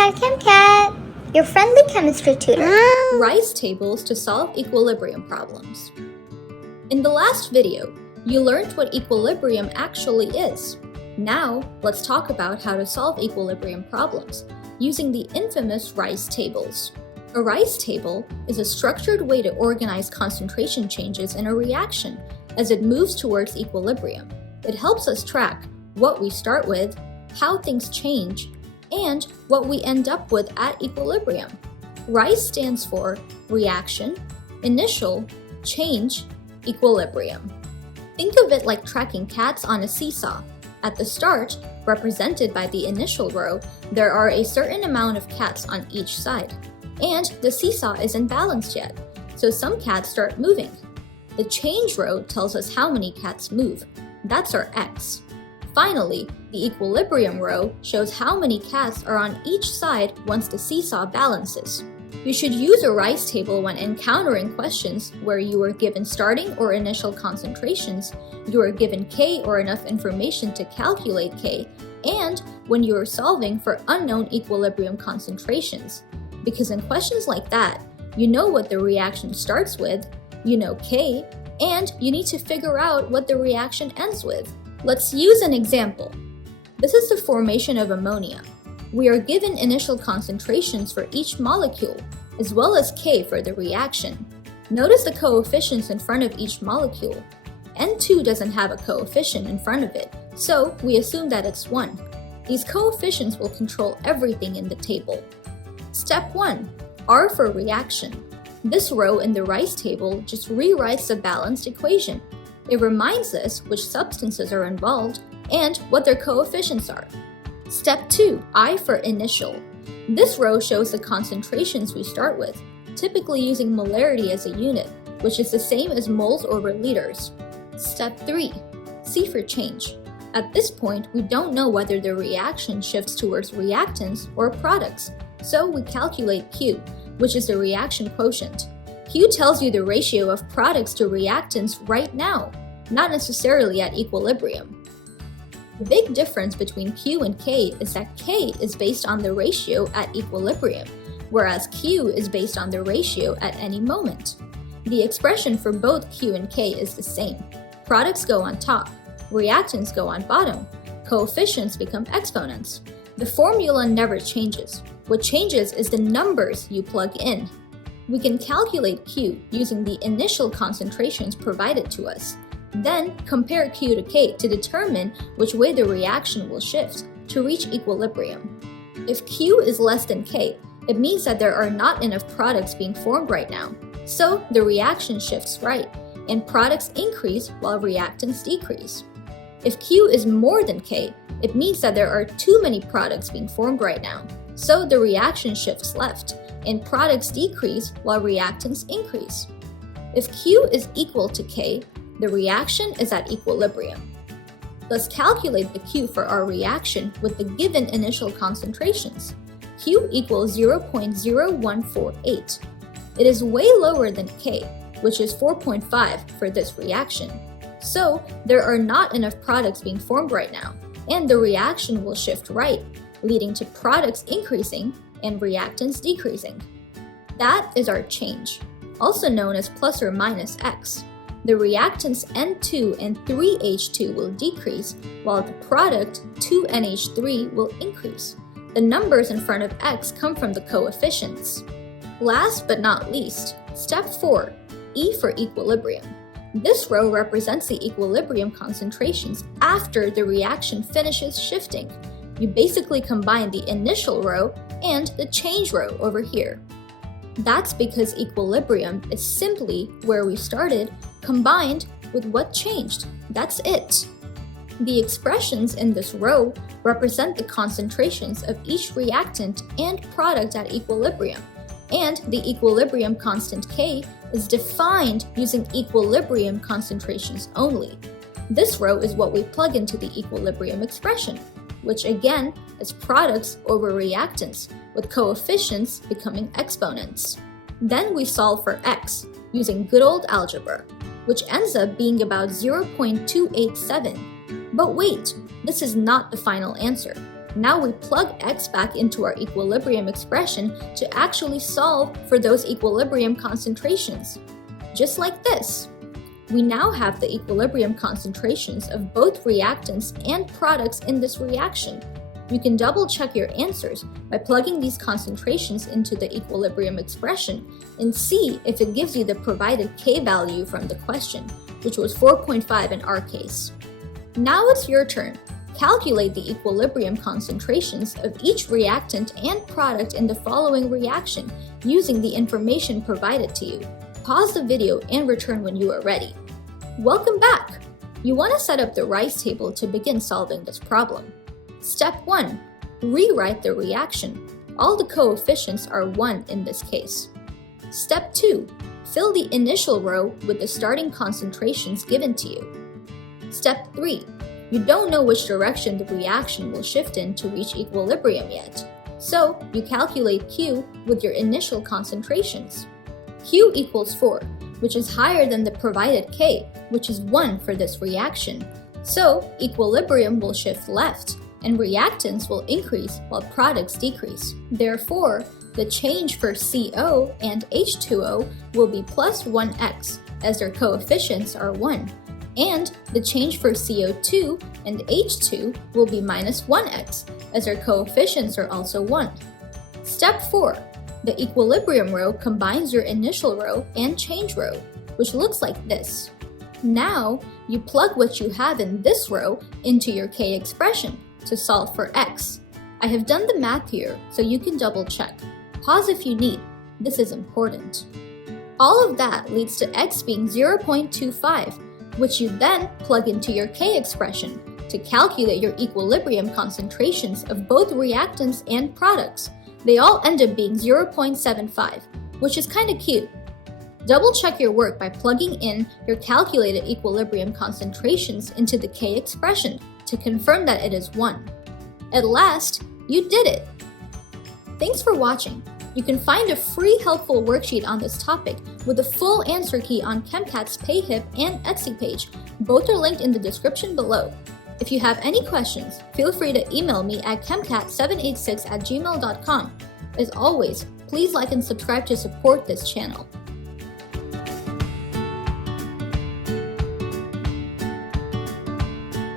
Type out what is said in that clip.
Cat, your friendly chemistry tutor. Rice tables to solve equilibrium problems. In the last video, you learned what equilibrium actually is. Now, let's talk about how to solve equilibrium problems using the infamous rice tables. A rice table is a structured way to organize concentration changes in a reaction as it moves towards equilibrium. It helps us track what we start with, how things change, and what we end up with at equilibrium. RICE stands for reaction, initial, change, equilibrium. Think of it like tracking cats on a seesaw. At the start, represented by the initial row, there are a certain amount of cats on each side. And the seesaw isn't balanced yet, so some cats start moving. The change row tells us how many cats move. That's our X. Finally, the equilibrium row shows how many cats are on each side once the seesaw balances. You should use a rice table when encountering questions where you are given starting or initial concentrations, you are given K or enough information to calculate K, and when you are solving for unknown equilibrium concentrations. Because in questions like that, you know what the reaction starts with, you know K, and you need to figure out what the reaction ends with. Let's use an example. This is the formation of ammonia. We are given initial concentrations for each molecule, as well as K for the reaction. Notice the coefficients in front of each molecule. N2 doesn't have a coefficient in front of it, so we assume that it's 1. These coefficients will control everything in the table. Step 1. R for reaction. This row in the rice table just rewrites the balanced equation. It reminds us which substances are involved and what their coefficients are. Step 2. I for initial. This row shows the concentrations we start with, typically using molarity as a unit, which is the same as moles over liters. Step 3. C for change. At this point, we don't know whether the reaction shifts towards reactants or products, so we calculate Q, which is the reaction quotient. Q tells you the ratio of products to reactants right now, not necessarily at equilibrium. The big difference between Q and K is that K is based on the ratio at equilibrium, whereas Q is based on the ratio at any moment. The expression for both Q and K is the same. Products go on top, reactants go on bottom, coefficients become exponents. The formula never changes. What changes is the numbers you plug in. We can calculate Q using the initial concentrations provided to us. Then compare Q to K to determine which way the reaction will shift to reach equilibrium. If Q is less than K, it means that there are not enough products being formed right now. So the reaction shifts right, and products increase while reactants decrease. If Q is more than K, it means that there are too many products being formed right now. So the reaction shifts left, and products decrease while reactants increase. If Q is equal to K, the reaction is at equilibrium. Let's calculate the Q for our reaction with the given initial concentrations. Q equals 0.0148. It is way lower than K, which is 4.5 for this reaction. So there are not enough products being formed right now, and the reaction will shift right, leading to products increasing and reactants decreasing. That is our change, also known as plus or minus X. The reactants N2 and 3H2 will decrease, while the product 2NH3 will increase. The numbers in front of X come from the coefficients. Last but not least, step 4, E for equilibrium. This row represents the equilibrium concentrations after the reaction finishes shifting. You basically combine the initial row and the change row over here. That's because equilibrium is simply where we started combined with what changed. That's it. The expressions in this row represent the concentrations of each reactant and product at equilibrium, and the equilibrium constant K is defined using equilibrium concentrations only. This row is what we plug into the equilibrium expression, which again is products over reactants, with coefficients becoming exponents. Then we solve for X using good old algebra, which ends up being about 0.287. But wait, this is not the final answer. Now we plug x back into our equilibrium expression to actually solve for those equilibrium concentrations. Just like this. We now have the equilibrium concentrations of both reactants and products in this reaction. You can double check your answers by plugging these concentrations into the equilibrium expression and see if it gives you the provided K value from the question, which was 4.5 in our case. Now it's your turn. Calculate the equilibrium concentrations of each reactant and product in the following reaction using the information provided to you. Pause the video and return when you are ready. Welcome back! You want to set up the rice table to begin solving this problem. Step 1. Rewrite the reaction. All the coefficients are 1 in this case. Step 2. Fill the initial row with the starting concentrations given to you. Step 3. You don't know which direction the reaction will shift in to reach equilibrium yet, so you calculate Q with your initial concentrations. Q equals 4, which is higher than the provided K, which is 1 for this reaction, so equilibrium will shift left, and reactants will increase while products decrease. Therefore, the change for CO and H2O will be plus 1x, as their coefficients are 1, and the change for CO2 and H2 will be minus 1x, as their coefficients are also 1. Step 4. The equilibrium row combines your initial row and change row, which looks like this. Now, you plug what you have in this row into your K expression to solve for x. I have done the math here, so you can double check. Pause if you need, this is important. All of that leads to x being 0.25, which you then plug into your K expression to calculate your equilibrium concentrations of both reactants and products. They all end up being 0.75, which is kinda cute. Double check your work by plugging in your calculated equilibrium concentrations into the K expression to confirm that it is 1. At last, you did it! Thanks for watching. You can find a free helpful worksheet on this topic with a full answer key on ChemCat's Payhip and Etsy page. Both are linked in the description below. If you have any questions, feel free to email me at chemcat786@gmail.com. As always, please like and subscribe to support this channel.